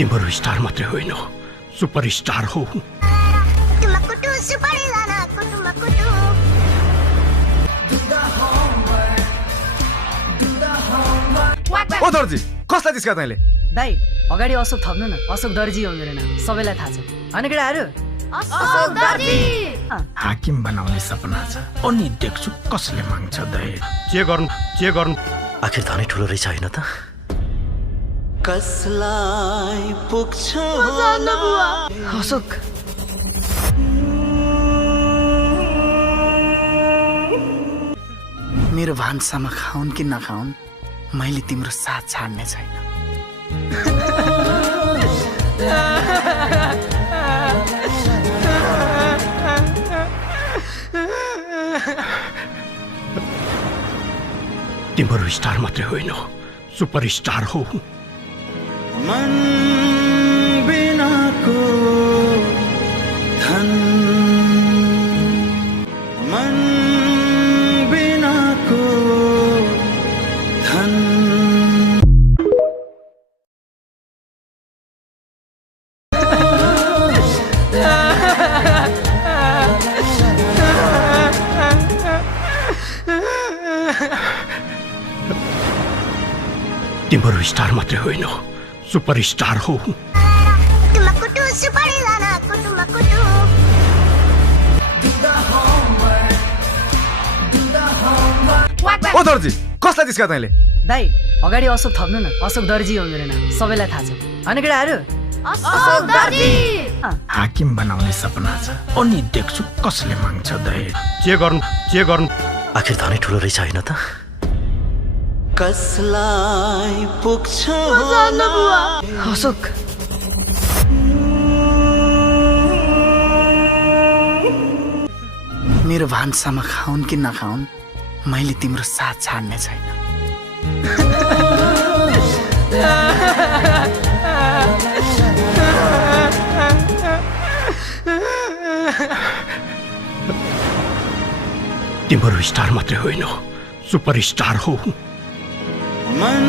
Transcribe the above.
तिम्रो स्टार मात्रै होइन सुपर स्टार हो। ओ दर्जी कसलाई दिस्का तैँले? दाइ अगाडि अशोक थप्नु न, अशोक दर्जी हो मेरो नाम, सबैलाई थाहा छ। होइन केटाहरू? हाकिम बनाउने सपना छ अनि देख्छु कसले माग्छ दहेज। जे गर्नु आखिर धनै ठुलो रहेछ होइन त? कसलाई पुग्छ अशोक मेरो भान्सामा खाउन् कि नखाउन्, मैले तिम्रो साथ छाड्ने छैन। तिम्रो स्टार मात्रै होइन सुपर स्टार हो। मन बिनाको धन, मन बिनाको धन। तिम्रो स्टार मात्रै होइन सुपर स्टार हो। ओ दर्जी कसलाई दिस्का तैँले? दाइ अगाडि अशोक थप्नु न, अशोक दर्जी हो मेरो नाम, सबैलाई थाहा छ। होइन केटाहरू? हाकिम बनाउने सपना छ अनि देख्छु कसले माग्छ दहेज। जे गर्नु आखिर धनै ठुलो रहेछ होइन त? कसलाई पुग्छ अशोक मेरो भान्सामा खाउन् कि नखाउन्, मैले तिम्रो साथ छाड्ने छैन। तिम्रो स्टार मात्रै होइन सुपर स्टार हो। मन